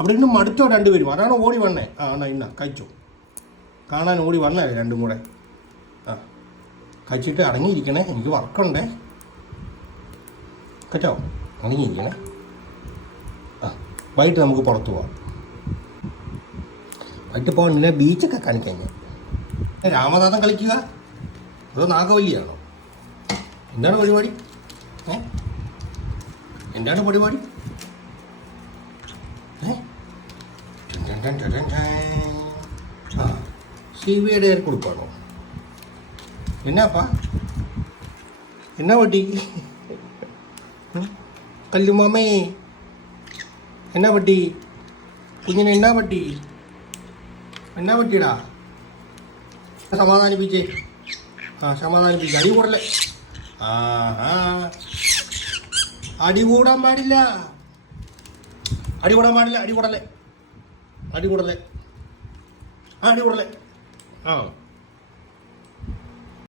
അവിടെ നിന്ന് മടുത്തോ രണ്ടുപേരും. അതാണ് ഓടി വന്നേ. ആ എന്നാ ഇന്ന കഴിച്ചു കാണാൻ ഓടി വന്നേ രണ്ടും കൂടെ. ആ കഴിച്ചിട്ട് അടങ്ങിയിരിക്കണേ, എനിക്ക് വർക്കുണ്ടേ കേട്ടോ. അടങ്ങിയിരിക്കണേ. ആ വൈകിട്ട് നമുക്ക് പുറത്ത് പോവാം. വൈകിട്ട് പോകാനില്ല, ബീച്ചൊക്കെ കാണിക്കാൻ ഞാൻ. രാമനാഥൻ കളിക്കുക അതോ നാഗവല്ലിയാണോ? എന്താണ് പരിപാടി? എന്താണ് പരിപാടി? ആ സിവിയുടെ ഏർ കൊടുക്കാണോ? എന്നാപ്പാ എന്നാ പറ്റി? കല്ലുമാമേ എന്നാ പറ്റി? കുഞ്ഞിന് എന്നാ പറ്റി? എന്നാ പറ്റിയടാ? സമാധാനിപ്പിച്ചേ. ആ സമാധാനിപ്പിച്ച്. അടി കൂടല്ലേ. ആ അടി കൂടാൻ പാടില്ല. അടി കൂടാൻ പാടില്ല. അടി കൂടല്ലേ. അടി കൂടല്ലേ. ആ അടി കൂടല്ലേ. ആ